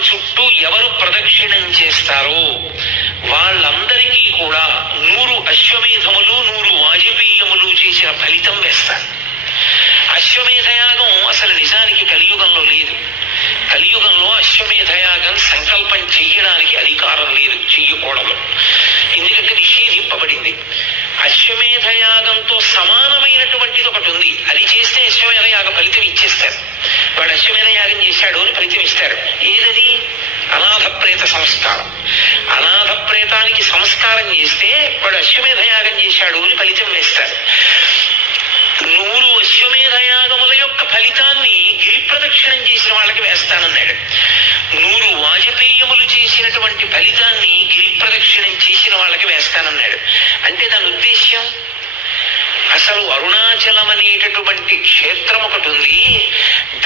చుట్టూ ఎవరు ప్రదక్షిణం చేస్తారో వాళ్ళందరికీ కూడా నూరు అశ్వమేధములు నూరు వాజపేయములు చేసిన ఫలితం వేస్తారు. అశ్వమేధయాగం అసలు నిజానికి కలియుగంలో లేదు. కలియుగంలో అశ్వమేధయాగం సంకల్పం చెయ్యడానికి అధికారం లేదు చెయ్యకూడదు. ఎందుకంటే నిషేధింపబడింది. అశ్వమేధయాగంతో సమానమైనటువంటిది ఒకటి ఉంది. అది చేస్తే అశ్వమేధయాగ ఫలితం ఇచ్చేస్తారు. వాడు అశ్వమేధ యాగం చేశాడు అని ఫలితం ఇస్తారు ఏదది? అనాథ ప్రేత సంస్కారం. అనాథ ప్రేతానికి సంస్కారం చేస్తే వాడు అశ్వమేధ యాగం చేశాడు అని ఫలితం వేస్తారు. నూరు అశ్వమేధ యాగముల యొక్క ఫలితాన్ని గిరి ప్రదక్షిణం చేసిన వాళ్ళకి వేస్తానన్నాడు. నూరు వాజపేయములు చేసినటువంటి ఫలితాన్ని గిరి ప్రదక్షిణం చేసిన వాళ్ళకి వేస్తానన్నాడు. అంటే దాని ఉద్దేశ్యం? అసలు అరుణాచలం అనేటటువంటి క్షేత్రం ఒకటి ఉంది.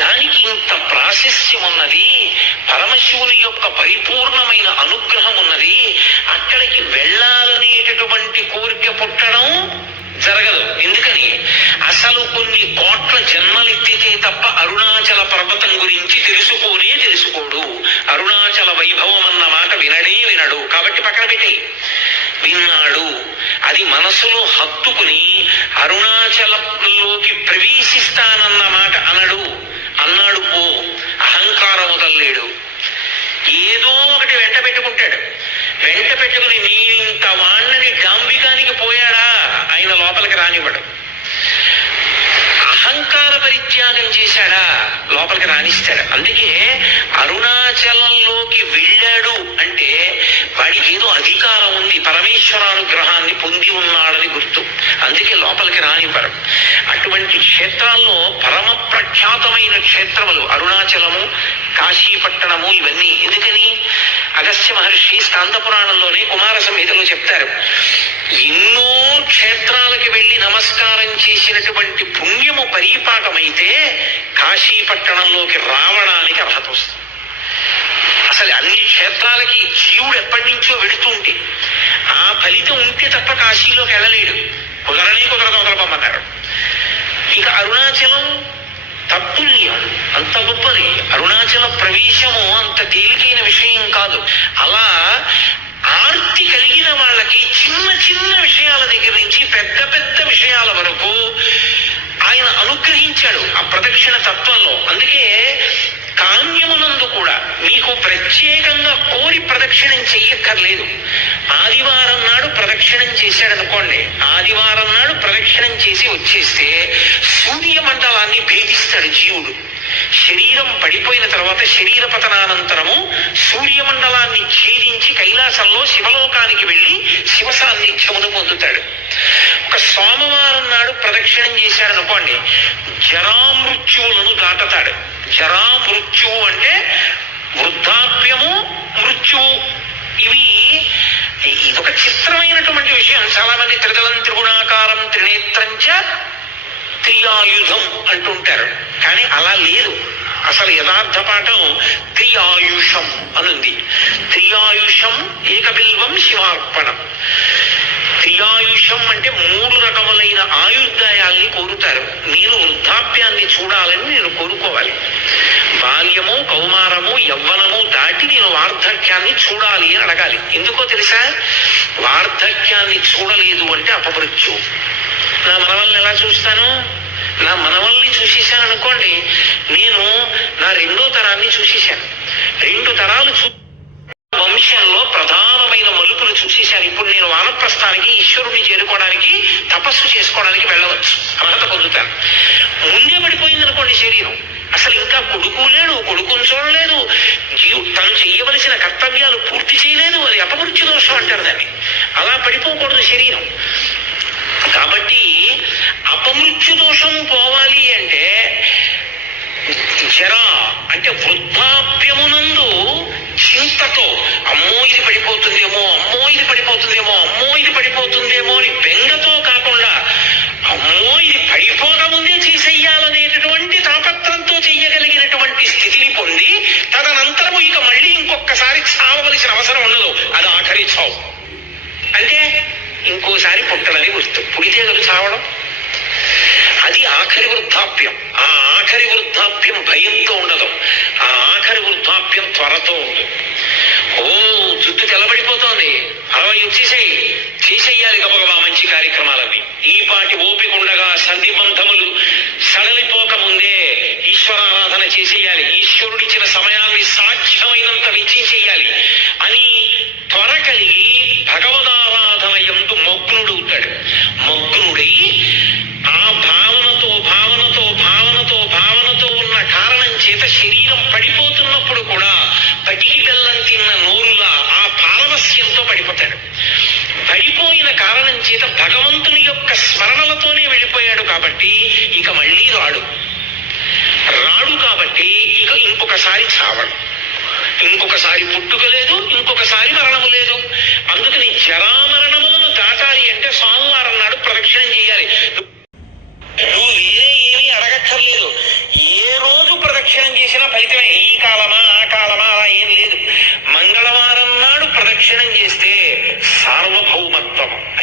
దానికి ఇంత ప్రాశస్యం ఉన్నది పరమశివుని యొక్క పరిపూర్ణమైన అనుగ్రహం ఉన్నది అక్కడికి వెళ్ళాలనేటటువంటి కోరిక పుట్టడం జరగదు. ఎందుకని? అసలు కొన్ని కోట్ల జన్మలెత్తితే తప్ప అరుణాచల పర్వతం గురించి తెలుసుకోనే తెలుసుకోడు. అరుణాచల వైభవం అన్న మాట వినడే వినడు. కాబట్టి పక్కన పెట్టి విన్నాడు. అది మనసులో హత్తుకుని అరుణాచలంలోకి ప్రవేశిస్తానన్న మాట అనడు. అన్నాడు పో అహంకారం వదల్లేడు. ఏదో ఒకటి వెంట పెట్టుకుంటాడు. వెంట పెట్టుకుని ఇంత వాణ్ణని డాంబికానికి పోయాడా ఆయన లోపలికి రానివ్వడు. అహంకార పరిత్యాగం చేశాడా? లోపలికి రాణిస్తాడు. అందుకే అరుణాచలంలోకి వెళ్ళాడు అంటే వాడికి ఏదో అధికారం ఉంది పరమేశ్వరానుగ్రహాన్ని పొంది ఉన్నాడని గుర్తు. అందుకే లోపలికి రానివ్వరు. అటువంటి క్షేత్రాల్లో పరమ ప్రఖ్యాతమైన క్షేత్రములు అరుణాచలము కాశీపట్టణము ఇవన్నీ. ఎందుకని? అగస్త్య మహర్షి స్కాంద పురాణంలోనే కుమార సంహితలో చెప్తారు. ఎన్నో క్షేత్రాలకి వెళ్ళి నమస్కారం చేసినటువంటి పుణ్యము పరిపాకమైతే కాశీపట్టణంలోకి రావడానికి అర్హత వస్తుంది. అసలు అన్ని క్షేత్రాలకి జీవుడు ఎప్పటి నుంచో వెడుతుంటే ఆ ఫలితం ఉంటే తప్ప కాశీలోకి వెళ్ళలేడు. కుదరని కుదరదు వదలపమ్మన్నారు ఇక అరుణాచలం తత్తుల్యం అంత గొప్పది. అరుణాచల ప్రవేశము అంత తేలికైన విషయం కాదు. అలా ఆర్తి కలిగిన వాళ్ళకి చిన్న చిన్న విషయాల దగ్గర నుంచి పెద్ద పెద్ద విషయాల వరకు ఆయన అనుగ్రహించాడు ఆ ప్రదక్షిణ తత్వంలో. అందుకే కామ్యమునందు కూడా మీకు ప్రత్యేకంగా కోరి ప్రదక్షిణం చెయ్యక్కర్లేదు. ఆదివారం నాడు ప్రదక్షిణం చేశాడు అనుకోండి ఆదివారం నాడు ప్రదక్షిణం చేసి వచ్చేస్తే సూర్యమండలాన్ని భేదిస్తాడు జీవుడు. శరీరం పడిపోయిన తర్వాత శరీర పతనానంతరము సూర్యమండలాన్ని ఛేదించి కైలాసంలో శివలోకానికి వెళ్ళి శివ సాన్నిధ్యమును పొందుతాడు. ఒక సోమవారం నాడు ప్రదక్షిణం చేశాడు అనుకోండి జరామృత్యువులను దాటతాడు. జరామృత్యువు అంటే వృద్ధాప్యము చాలా మంది త్రిదలం త్రిగుణాకారం త్రినేత్రంచ త్రియాయుధం అంటుంటారు. కానీ అలా లేదు. అసలు యథార్థ పాఠం త్రియాయుషం అనుంది. త్రియాయుషం ఏకబిల్వం శివార్పణం. త్రియాయుషం అంటే మూడు రకములైన ఆయుర్దాయాల్ని కోరుతారు. నేను వృద్ధాప్యాన్ని చూడాలని నేను కోరుకోవాలి. బాల్యము కౌమారం నేను వార్ధక్యాన్ని చూడాలి అని అడగాలి. ఎందుకో తెలుసా? వార్ధక్యాన్ని చూడలేదు అంటే అపమృత్యు. నా మనవల్ని ఎలా చూస్తాను? నా మనవల్ని చూసేశాను అనుకోండి నేను నా రెండో తరాన్ని చూసేశాను. రెండు తరాలు చూ వంశంలో ప్రధానమైన మలుపులు చూసేశారు. ఇప్పుడు నేను వానప్రస్థానికి ఈశ్వరుణ్ణి చేరుకోవడానికి తపస్సు చేసుకోవడానికి వెళ్ళవచ్చు. అర్హత పొందుతాను. ముందే పడిపోయింది అనుకోండి శరీరం. అసలు ఇంకా కొడుకు లేడు కొడుకుని చూడలేదు. జీవు తను చేయవలసిన కర్తవ్యాలు పూర్తి చేయలేదు. అది అపమృత్యు దోషం అంటారు దాన్ని. అలా పడిపోకూడదు శరీరం. కాబట్టి అపమృత్యు దోషం పోవాలి అంటే జరా అంటే వృద్ధాప్యమునందు చింతతో అమ్మో ఇది పడిపోతుందేమో అమ్మో ఇది పడిపోతుందేమో అమ్మో ఇది పడిపోతుందేమో అని బెంగతో కాకుండా అమ్మో ఇది పడిపోకముందే చేసేయాలనేటటువంటి తాపత్రంతో చెయ్యగలిగినటువంటి స్థితిని పొంది తదనంతరము ఇక మళ్ళీ ఇంకొకసారి చావవలసిన అవసరం ఉండదు. అది ఆఖరి చావు. అంటే ఇంకోసారి పుట్టడని గుర్తు. పుడితే కదా చావడం? అది ఆఖరి వృద్ధాప్యం. ఆ ఆఖరి వృద్ధాప్యం భయంతో ఉండదు. త్వరతో ఉంది ఓ జుట్టు తెల్లబడిపోతోంది. అరవై తీసేయి చేసేయాలి గబగబా మంచి కార్యక్రమాలన్నీ ఈ పాటి ఓపిక ఉండగా రాడు ఇంకొకసారి చావడం. ఇంకొకసారి పుట్టుక లేదు ఇంకొకసారి మరణము లేదు. అందుకని జరామరణములను దాటాలి అంటే సోమవారం నాడు ప్రదక్షిణం చేయాలి. నువ్వు వేరే ఏమీ అడగక్కర్లేదు. ఏ రోజు ప్రదక్షిణం చేసినా ఫలితమే. ఈ కాలమా ఆ కాలమా అలా ఏం లేదు. మంగళవారం నాడు ప్రదక్షిణం చేస్తే సార్వభౌమత్వం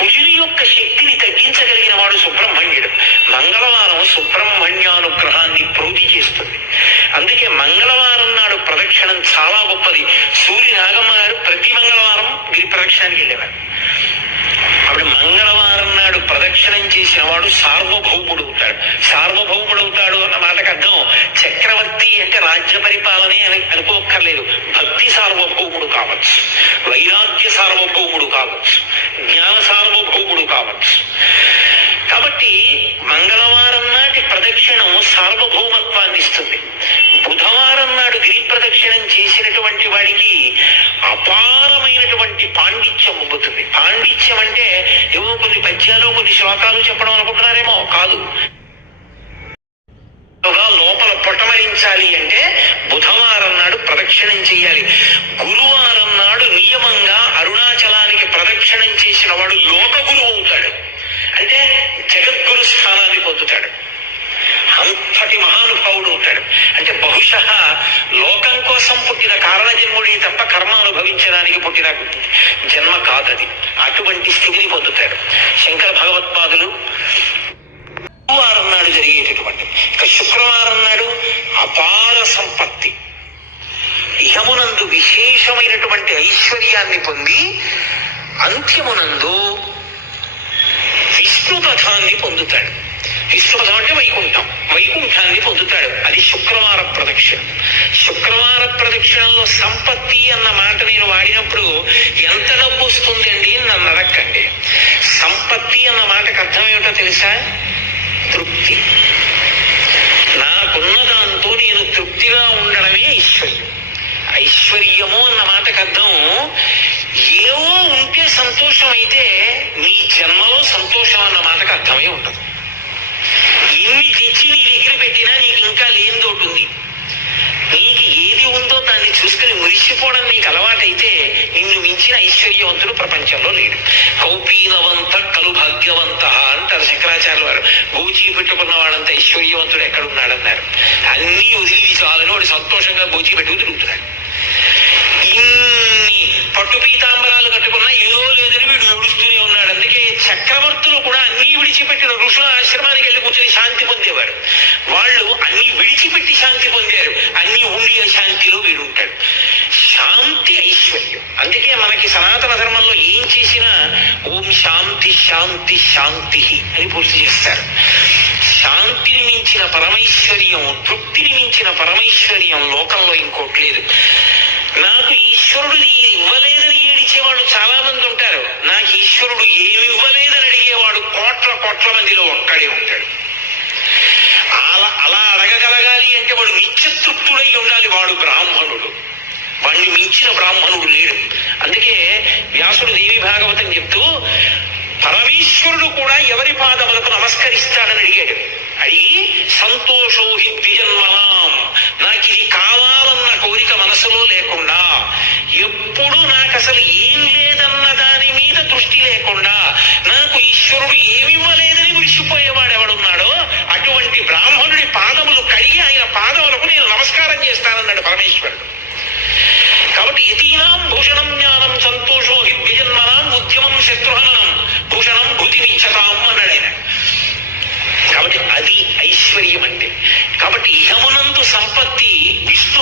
కుజుని యొక్క శక్తిని తగ్గించగలిగిన వాడు సుబ్రహ్మణ్యుడు. మంగళవారం సుబ్రహ్మణ్యానుగ్రహాన్ని ప్రోధి చేస్తుంది. అందుకే మంగళవారం నాడు ప్రదక్షిణం చాలా గొప్పది. సూర్య నాగమ్మ గారు ప్రతి మంగళవారం గిరి ప్రదక్షిణానికి వెళ్ళేవారు. ఆవిడ మంగళవారం నాడు ప్రదక్షిణం చేసిన వాడు సార్వభౌముడు అవుతాడు. సార్వభౌముడు అవుతాడు అన్న మాటకు అర్థం చక్రవర్తి అంటే రాజ్య పరిపాలనే అని అనుకోక్కర్లేదు. భక్తి సార్వభౌముడు కావచ్చు. వైరాగ్య సార్వభౌముడు కావచ్చు. జ్ఞాన సార్వ కావచ్చు. కాబట్టి మంగళవారం నాటి ప్రదక్షిణం సార్వభౌమత్వాన్ని ఇస్తుంది. బుధవారం నాడు గిరి ప్రదక్షిణం చేసినటువంటి వాడికి అపారమైనటువంటి పాండిత్యం ఉబ్బుతుంది. పాండిత్యం అంటే ఏవో కొన్ని పద్యాలు కొన్ని శ్లోకాలు చెప్పడం అనుకుంటున్నారేమో? కాదు. లోపల పొట్టమరించాలి అంటే బుధవారం నాడు ప్రదక్షిణం చేయాలి. గురువారం నాడు నియమంగా అరుణాచలానికి ప్రదక్షిణం చేసిన వాడు లోక గురువు అవుతాడు అంటే జగద్గురు స్థానాన్ని పొందుతాడు. అంతటి మహానుభావుడు అవుతాడు. అంటే బహుశ లోకం కోసం పుట్టిన కారణ జన్ముడి తప్ప కర్మ అనుభవించడానికి పుట్టిన జన్మ కాదది. అటువంటి స్థితిని పొందుతాడు. శంకర భగవత్పాదులు గురువారం నాడు జరిగేటటువంటి ఇక శుక్రవారం నాడు అపార సంపత్తి. ఇహమునందు విశేషమైనటువంటి ఐశ్వర్యాన్ని పొంది అంత్యమునందు విశ్వపథాన్ని పొందుతాడు. విశ్వపథం అంటే వైకుంఠం వైకుంఠాన్ని పొందుతాడు. అది శుక్రవార ప్రదక్షిణ. శుక్రవార ప్రదక్షిణలో సంపత్తి అన్న మాట నేను వాడినప్పుడు ఎంత డబ్బు వస్తుంది అండి? నన్ను అడక్కండి సంపత్తి అన్న మాటకు అర్థం ఏమిటో తెలుసా? తృప్తి. నాకున్న దాంతో నేను తృప్తిగా ఉండడమే ఐశ్వర్యం. ఐశ్వర్యము అన్న మాటకు అర్థం అయితే నీ జన్మలో సంతోషం అన్న మాటకు అర్థమే ఉండదు. ఎన్ని తెచ్చి నీ దగ్గర పెట్టినా నీకు ఇంకా లేని తోటి ఉంది. నీకు ఏది ఉందో దాన్ని చూసుకుని మురిసిపోవడం నీకు అలవాటైతే నిన్ను మించిన ఐశ్వర్యవంతుడు ప్రపంచంలో లేడు. కౌపీనవంత కలు భాగ్యవంత అంటారు శంకరాచార్య వారు. గోచి పెట్టుకున్న వాడంత ఐశ్వర్యవంతుడు ఎక్కడున్నాడన్నారు. అన్నీ వదిలి చాలని వాడు సంతోషంగా గోచి పెట్టుకు తిరుగుతున్నాడు. పట్టు పీతాంబరాలు కట్టుకున్న ఏదో లేదని వీడు ఏడుస్తూనే ఉన్నాడు. అందుకే చక్రవర్తులు కూడా అన్ని విడిచిపెట్టిన ఋషుల ఆశ్రమానికి వెళ్ళి కూర్చొని శాంతి పొందేవారు. వాళ్ళు అన్ని విడిచిపెట్టి శాంతి పొందారు. అన్ని ఉండి శాంతిలో వీడు ఉంటాడు శాంతి ఐశ్వర్యం. అందుకే మనకి సనాతన ధర్మంలో ఏం చేసినా ఓం శాంతి శాంతి శాంతి అని పూర్తి చేస్తారు. శాంతిని మించిన పరమైశ్వర్యం తృప్తిని మించిన పరమైశ్వర్యం లోకంలో ఇంకోటి లేదు. నాకు ఈశ్వరుడు ఇవ్వలేదని ఏడిచేవాడు చాలా మంది ఉంటారు. నాకు ఈశ్వరుడు ఏమి ఇవ్వలేదని అడిగేవాడు కోట్ల కోట్ల మందిలో ఒక్కడే ఉంటాడు. అలా అలా అడగగలగాలి అంటే వాడు నిత్యతృప్తుడై ఉండాలి వాడు బ్రాహ్మణుడు. వాణ్ణి మించిన బ్రాహ్మణుడు లేడు. అందుకే వ్యాసుడు దేవి భాగవతం చెప్తూ పరమేశ్వరుడు కూడా ఎవరి పాదములకు నమస్కరిస్తాడని అడిగాడు. అడిగి సంతోషోహి ద్విజన్మలాం. నాకు ఇది కావాలి మనసులో లేకుండా ఎప్పుడు నాకు అసలు ఏం లేదన్న దాని మీద దృష్టి లేకుండా నాకు ఈశ్వరుడు ఏమివ్వలేదని మురిసిపోయేవాడు ఎవడున్నాడో అటువంటి బ్రాహ్మణుడి పాదములు కడిగి ఆయన పాదములకు నేను నమస్కారం చేస్తానన్నాడు పరమేశ్వరుడు. కాబట్టి యతీనాం భూషణం జ్ఞానం సంతోషో హిద్విజన్మనాం ఉద్యమం శత్రుహననం భూషణం భృతిమిచ్చతాం అన్నాడు ఆయన. కాబట్టి అది ఐశ్వర్యం అంటే కాబట్టి ఇహమునందు సంపత్తి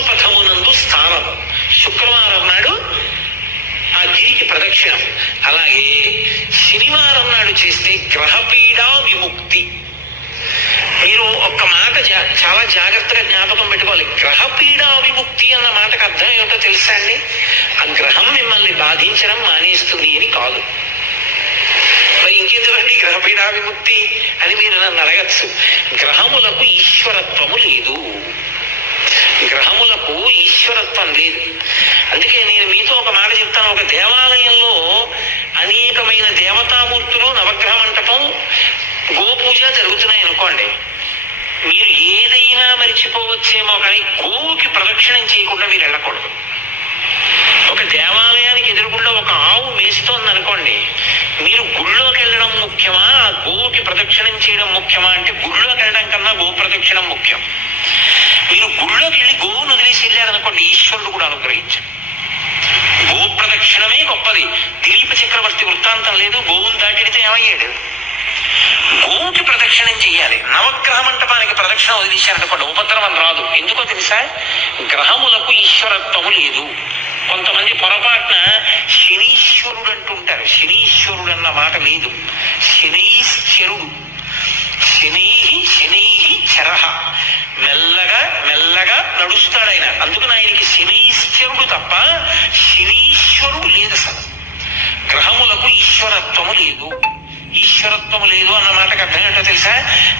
పథమునందు స్థానము శుక్రవారం నాడు ఆ గిరికి ప్రదక్షిణం. అలాగే శనివారం నాడు చేస్తే గ్రహపీడా విముక్తి. మీరు ఒక్క మాట జా- చాలా జాగ్రత్తగా జ్ఞాపకం పెట్టుకోవాలి. గ్రహపీడా విముక్తి అన్న మాటకు అర్థం ఏమిటో తెలుసా అండి? ఆ గ్రహం మిమ్మల్ని బాధించడం మానేస్తుంది అని కాదు. మరి ఇంకెందుకండి గ్రహపీడా విముక్తి అని మీరు నన్ను అడగచ్చు. గ్రహములకు ఈశ్వరత్వము లేదు. గ్రహములకు ఈశ్వరత్వం లేదు. అందుకే నేను మీతో ఒక మాట చెప్తాను. ఒక దేవాలయంలో అనేకమైన దేవతామూర్తులు నవగ్రహ మంటపం గోపూజ జరుగుతున్నాయి అనుకోండి. మీరు ఏదైనా మరిచిపోవచ్చేమో కానీ గోవుకి ప్రదక్షిణం చేయకుండా మీరు వెళ్ళకూడదు. ఒక దేవాలయానికి ఎదురుగుండా ఒక ఆవు మేస్తోంది అనుకోండి మీరు గుళ్ళోకి వెళ్ళడం ముఖ్యమా? ఆ గోవుకి ప్రదక్షిణం చేయడం ముఖ్యమా? అంటే గుళ్ళోకి వెళ్ళడం కన్నా గో ప్రదక్షిణం ముఖ్యం. గుళ్ళోకి వెళ్ళి గోవును వదిలేసి వెళ్ళారనుకోండి ఈశ్వరుడు కూడా అనుగ్రహించాడు గో ప్రదక్షిణమే గొప్పది. దిలీప చక్రవర్తి వృత్తాంతం లేదు గోవును దాటిడితే ఏమయ్యాడు? గోవుకి ప్రదక్షిణం చెయ్యాలి. నవగ్రహ మంటపానికి ప్రదక్షిణ వదిలేశారనుకోండి ఉపద్రవం రాదు. ఎందుకో తెలుసా? గ్రహములకు ఈశ్వరత్వము లేదు. కొంతమంది పొరపాటున శనీశ్వరుడు అంటుంటారు శనీశ్వరుడు అన్న మాట లేదు. శనైశ్చరుడు. శనై శనై చరహ మెల్లగా మెల్లగా నడుస్తాడు ఆయన అందుకని ఆయనకి శనీశ్వరుడు తప్ప శనీశ్వరుడు లేదు అసలు. గ్రహములకు ఈశ్వరత్వము లేదు. ఈశ్వరత్వము లేదు అన్న మాటకు అర్థం ఏంటో తెలుసా?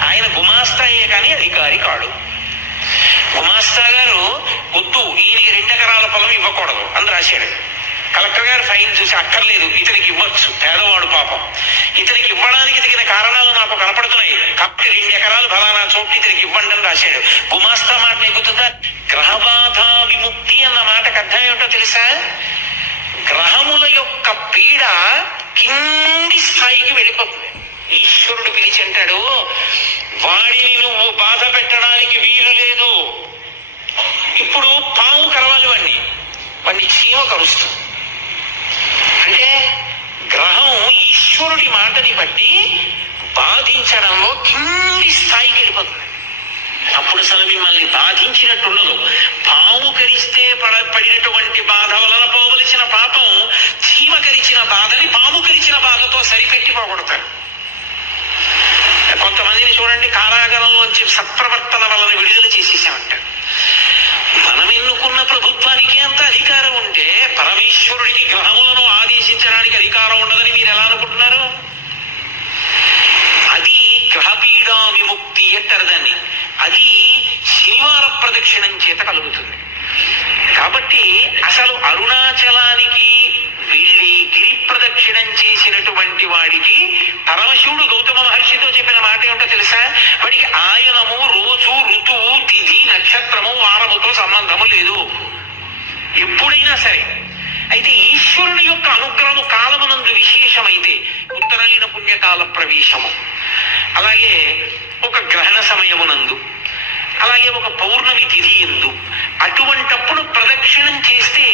ఆయన గుమాస్తాయే కానీ అధికారి కాడు. గుమాస్తా గారు వద్దు ఈయనకి రెండు ఎకరాల పొలం ఇవ్వకూడదు అని రాశాడు. కలెక్టర్ గారు ఫైన్ చూసి అక్కర్లేదు ఇతనికి ఇవ్వచ్చు పేదవాడు పాపం. ఇతనికి ఇవ్వడానికి తగిన కారణాలు నాకు కనపడుతున్నాయి. కాబట్టి రెండు ఎకరాలు ఫలానా చోటు ఇతనికి ఇవ్వండి అని రాశాడు. గుమాస్తా మాట నెగ్గుతుందా గ్రహబాధ విముక్తి అన్న మాటకు అర్థం ఏమిటో తెలుసా? గ్రహముల యొక్క పీడ కింది స్థాయికి వెళ్ళిపోతుంది. ఈశ్వరుడు పిలిచి అంటాడు వాడిని నువ్వు బాధ పెట్టడానికి వీలు లేదు. ఇప్పుడు పాము కరవాలి వాడిని. వాడిని చీమ కరుస్తుంది అంటే గ్రహం ఈశ్వరుడి మాటని బట్టి బాధించడంలో కింది స్థాయికి వెళ్ళిపోతుంది. అప్పుడు అసలు మిమ్మల్ని బాధించినట్టుండదు. పాము కరిస్తే పడ పడినటువంటి బాధ వలన పోవలసిన పాపం చీమ కరిచిన బాధని పాము కరిచిన బాధతో సరిపెట్టి పోగొడతారు. కొంతమందిని చూడండి కారాగారంలోంచి సత్ప్రవర్తన వలన విడుదల చేసేసామంటారు మనం ఎన్నుకున్న ప్రభుత్వానికి అంత అధికారం ఉంటే పరమేశ్వరుడికి గ్రహములను ఆదేశించడానికి అధికారం ఉండదని మీరు ఎలా అనుకుంటున్నారు అది గ్రహపీడా విముక్తి అంటారు దాన్ని అది శనివార ప్రదక్షిణం చేత కలుగుతుంది కాబట్టి అసలు అరుణాచలానికి వెళ్ళి గిరి ప్రదక్షిణం చేసినటువంటి వాడికి పరమశివుడు గౌతమ మహర్షితో చెప్పిన మాట ఏమిటో తెలుసా? వాడికి ఆయనము రోజు ఋతువు తిథి నక్షత్రము వారముతో సంబంధము లేదు. ఎప్పుడైనా సరే. అయితే ఈశ్వరుని యొక్క అనుగ్రహము కాలమునందు విశేషమైతే ఉత్తరాయణ పుణ్యకాల ప్రవేశము. అలాగే ఒక గ్రహణ సమయమునందు అలాగే ఒక పౌర్ణమి తిథి ఎందు అటువంటప్పుడు ప్రదక్షిణం చేస్తే